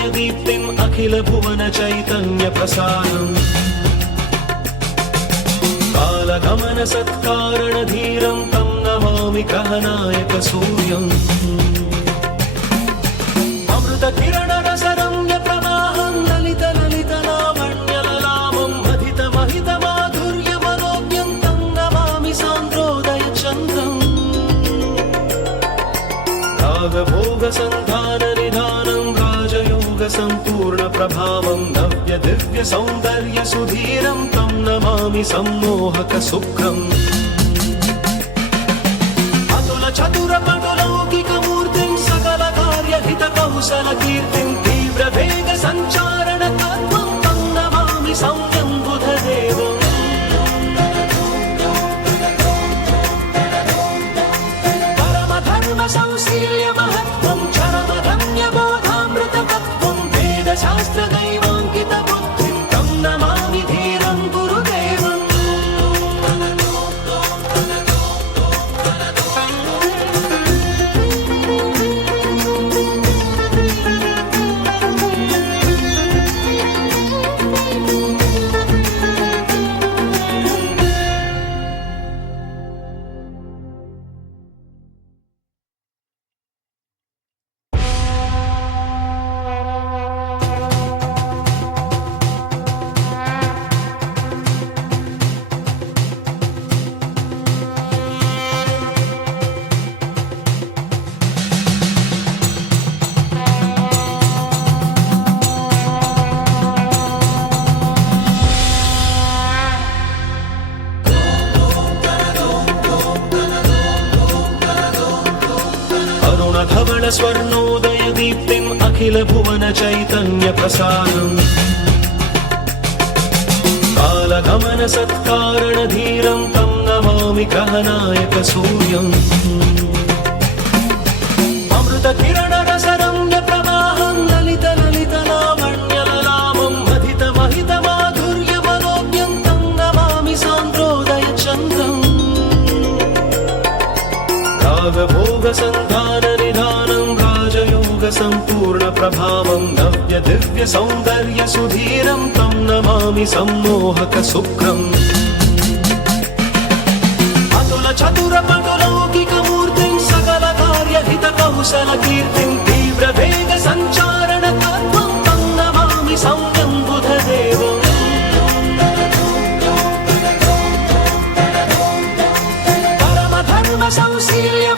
स्वर्णोदयदीप्तिम् अखिलभुवनचैतन्यप्रसारम् कालगमनसत्कारणधीरं तं नमामि ग्रहनायकसूर्यम् अमृतकिरणरसरम्यप्रवाहं ललितललितलावण्यललामं महितमहितमाधुर्यमनोज्ञं तं नमामि सान्द्रोदयचन्द्रम् रागभोगसन्धाननिधानं राजयोगसम्पूर्णप्रभावं नव्यदिव्यसौन्दर्यसुधीरं तं नमामि सम्मोहकशुक्रम् अतुलचतुरपटुलौकिकमूर्तिं सकलकार्यहितकौशलकीर्तिं तीव्रवेगसञ्चारणतत्त्वं तं नमामि सौम्यं बुधदेवम् परमधर्मसंशील्यमहत्त्वं चरमधन्यबोधामृततत्त्वं वेदशास्त्रदैवाङ्कितबुद्धिं तं नमामि धीरं गुरुदेवम् धवल स्वर्णोदयदीप्तिम् अखिलभुवनचैतन्यप्रसारम् कालगमनसत्कारणधीरं तं नमामि ग्रहनायकसूर्यम् अमृतकिरणरसरम्यप्रवाहं ललितललितलावण्यललामं महितमहितमाधुर्यमनोज्ञं तं नमामि सान्द्रोदयचन्द्रम् रागभोगसन्धाननिधानं राजयोगसम्पूर्णप्रभावं नव्यदिव्यसौन्दर्यसुधीरं तं नमामि सम्मोहकशुक्रम् अतुलचतुरपटुलौकिकमूर्तिं सकलकार्यहितकौशलकीर्तिं तीव्रवेगसञ्चारणतत्त्वं तं नमामि सौम्यं बुधदेवम् परमधर्मसंशील्य